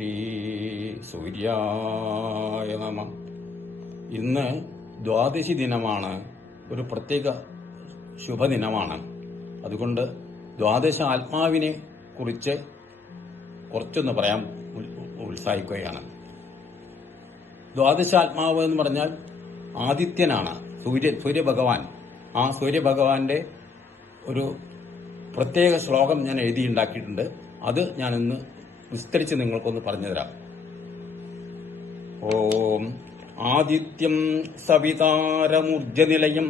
ശ്രീ സൂര്യായ നമഃ. ഇന്ന് ദ്വാദശി ദിനമാണ്. ഒരു പ്രത്യേക ശുഭദിനമാണ്. അതുകൊണ്ട് ദ്വാദശ ആത്മാവിനെ കുറിച്ച് കുറച്ചൊന്ന് പറയാൻ ഉത്സാഹിക്കുകയാണ്. ദ്വാദശാത്മാവ് എന്ന് പറഞ്ഞാൽ ആദിത്യനാണ്, സൂര്യഭഗവാൻ. ആ സൂര്യഭഗവാന്റെ ഒരു പ്രത്യേക ശ്ലോകം ഞാൻ എഴുതിയുണ്ടാക്കിയിട്ടുണ്ട്. അത് ഞാനിന്ന് വിസ്തരിച്ച് നിങ്ങൾക്കൊന്ന് പറഞ്ഞുതരാം. ഓം ആദിത്യം സവിതാരമൂർജനിലയം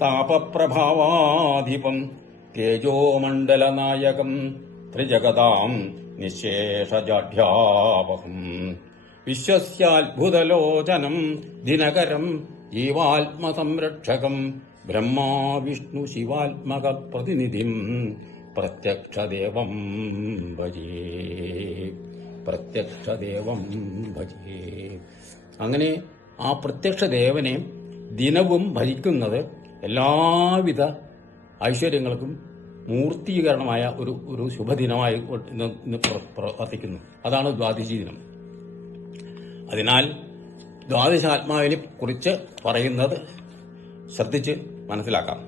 താപപ്രഭാവാധിപം തേജോമണ്ഡലനായകം ത്രിജഗതാം നിശേഷജാഢ്യാവഹം വിശ്വസ്യാത്ഭുതലോചനം ദിനകരം ജീവാത്മസംരക്ഷകം ബ്രഹ്മാ വിഷ്ണു ശിവാത്മക പ്രതിനിധിം പ്രത്യക്ഷദേവം ഭജേ. അങ്ങനെ ആ പ്രത്യക്ഷ ദേവനെ ദിനവും ഭജിക്കുന്നത് എല്ലാവിധ ഐശ്വര്യങ്ങൾക്കും മൂർത്തീകരണമായ ഒരു ശുഭദിനമായി ഇന്ന് പ്രവർത്തിക്കുന്നു. അതാണ് ദ്വാദശി ദിനം. അതിനാൽ ദ്വാദശാത്മാവിനെ കുറിച്ച് പറയുന്നത് ശ്രദ്ധിച്ച് മനസ്സിലാക്കാം.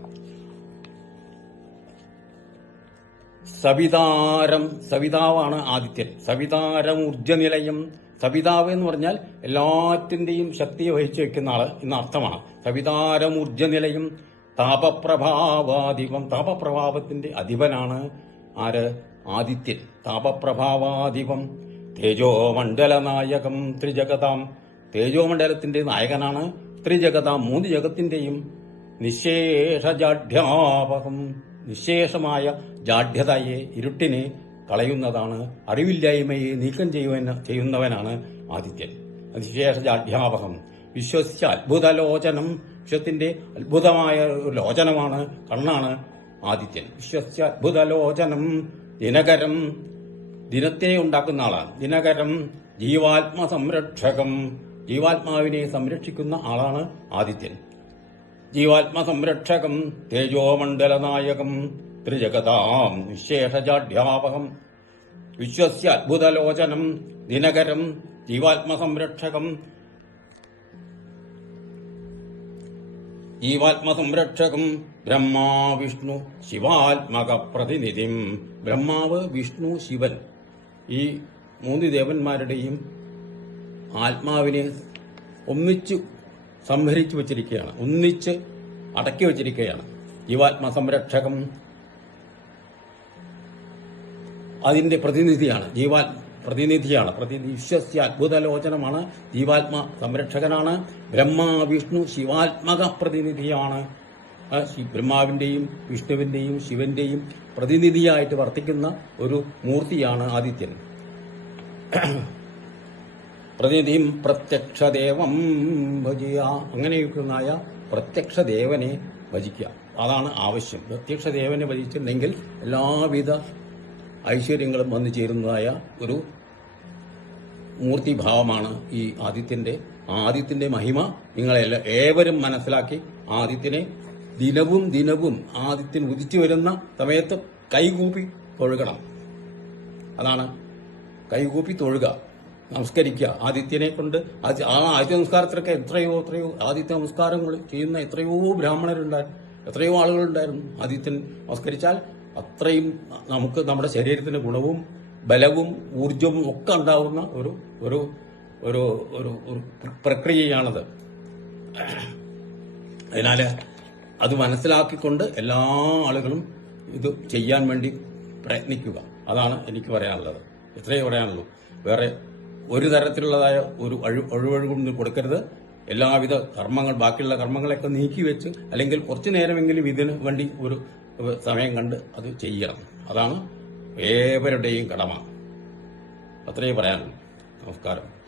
സവിതാവാണ് ആദിത്യൻ. സവിതാരമൂർജനിലയം. സവിതാവ് എന്ന് പറഞ്ഞാൽ എല്ലാറ്റിന്റെയും ശക്തിയെ വഹിച്ചു വെക്കുന്ന ആള് എന്ന അർത്ഥമാണ്. സവിതാരമൂർജനിലയം താപപ്രഭാവാധിപം. താപപ്രഭാവത്തിന്റെ അധിപനാണ് ആര്? ആദിത്യൻ. താപപ്രഭാവാധിപം തേജോമണ്ഡലനായകം ത്രിജഗതാം. തേജോമണ്ഡലത്തിന്റെ നായകനാണ്. ത്രിജഗതാം, മൂന്ന് ജഗത്തിന്റെയും നിശേഷജാഢ്യാവഹം. നിശേഷമായ ജാഢ്യതയെ, ഇരുട്ടിനെ കളയുന്നതാണ്. അറിവില്ലായ്മയെ നീക്കം ചെയ്യുന്നവനാണ് ആദിത്യൻ. നിശേഷജാഢ്യാവഹം. വിശ്വസ്യ അത്ഭുതലോചനം. വിശ്വത്തിന്റെ അത്ഭുതമായ ഒരു ലോചനമാണ്, കണ്ണാണ് ആദിത്യൻ. വിശ്വസ്യ അത്ഭുതലോചനം ദിനകരം. ദിനത്തെ ഉണ്ടാക്കുന്ന ആളാണ്. ദിനകരം ജീവാത്മസംരക്ഷകം. ജീവാത്മാവിനെ സംരക്ഷിക്കുന്ന ആളാണ് ആദിത്യൻ. ജീവാത്മസംരക്ഷകം തേജോമണ്ഡലനായകം ത്രിജഗതാം നിശേഷജാഢ്യാവഹം വിശ്വസ്യ അത്ഭുതലോചനം ദിനകരം ജീവാത്മസംരക്ഷകം. ജീവാത്മസംരക്ഷകം ബ്രഹ്മാ വിഷ്ണു ശിവാത്മക പ്രതിനിധിം. ബ്രഹ്മാവ്, വിഷ്ണു, ശിവൻ, ഈ മൂന്ന് ദേവന്മാരുടെയും ആത്മാവിനെ ഒന്നിച്ചു സംഭരിച്ചു വച്ചിരിക്കുകയാണ്, ഒന്നിച്ച് അടക്കി വച്ചിരിക്കുകയാണ്. ജീവാത്മസംരക്ഷകം അതിന്റെ പ്രതിനിധിയാണ്. വിശ്വസ്യ അത്ഭുതലോചനമാണ്. ജീവാത്മ സംരക്ഷകനാണ്. ബ്രഹ്മാ വിഷ്ണു ശിവാത്മക പ്രതിനിധിയാണ്. ബ്രഹ്മാവിന്റെയും വിഷ്ണുവിന്റെയും ശിവന്റെയും പ്രതിനിധിയായിട്ട് വർത്തിക്കുന്ന ഒരു മൂർത്തിയാണ് ആദിത്യൻ. പ്രതിനിധിം പ്രത്യക്ഷദേവം ഭജിയ. അങ്ങനെയൊക്കെയായ പ്രത്യക്ഷദേവനെ ഭജിക്കുക, അതാണ് ആവശ്യം. പ്രത്യക്ഷദേവനെ ഭജിച്ചിട്ടുണ്ടെങ്കിൽ എല്ലാവിധ ഐശ്വര്യങ്ങളും വന്നു ചേരുന്നതായ ഒരു മൂർത്തിഭാവമാണ് ഈ ആദിത്യന്റെ മഹിമ ഏവരും മനസ്സിലാക്കി ആദിത്യനെ ദിനവും ആദിത്യൻ ഉദിച്ചു വരുന്ന സമയത്ത് കൈകൂപ്പി തൊഴുകണം. അതാണ് കൈകൂപ്പി തൊഴുക, നമസ്കരിക്കുക. ആദിത്യനെ കൊണ്ട് ആ ആദിത്യ നമസ്കാരത്തിലൊക്കെ എത്രയോ ആദിത്യ നമസ്കാരങ്ങൾ ചെയ്യുന്ന എത്രയോ ബ്രാഹ്മണരുണ്ടായിരുന്നു, എത്രയോ ആളുകളുണ്ടായിരുന്നു. ആദിത്യൻ നമസ്കരിച്ചാൽ അത്രയും നമുക്ക് നമ്മുടെ ശരീരത്തിന് ഗുണവും ബലവും ഊർജവും ഒക്കെ ഉണ്ടാവുന്ന ഒരു ഒരു ഒരു ഒരു പ്രക്രിയയാണത്. അതിനാൽ അത് മനസ്സിലാക്കിക്കൊണ്ട് എല്ലാ ആളുകളും ഇത് ചെയ്യാൻ വേണ്ടി പ്രയത്നിക്കുക. അതാണ് എനിക്ക് പറയാനുള്ളത്. ഇത്രയേ പറയാനുള്ളൂ. വേറെ ഒരു തരത്തിലുള്ളതായ ഒരു ഒഴിവൊഴിവൊന്നും കൊടുക്കരുത്. എല്ലാവിധ ബാക്കിയുള്ള കർമ്മങ്ങളൊക്കെ നീക്കിവെച്ച് അല്ലെങ്കിൽ കുറച്ചു നേരമെങ്കിലും ഇതിന് വേണ്ടി ഒരു സമയം കണ്ട് അത് ചെയ്യണം. അതാണ് ഏവരുടെയും കടമ. അത്രയേ പറയാനുള്ളൂ. നമസ്കാരം.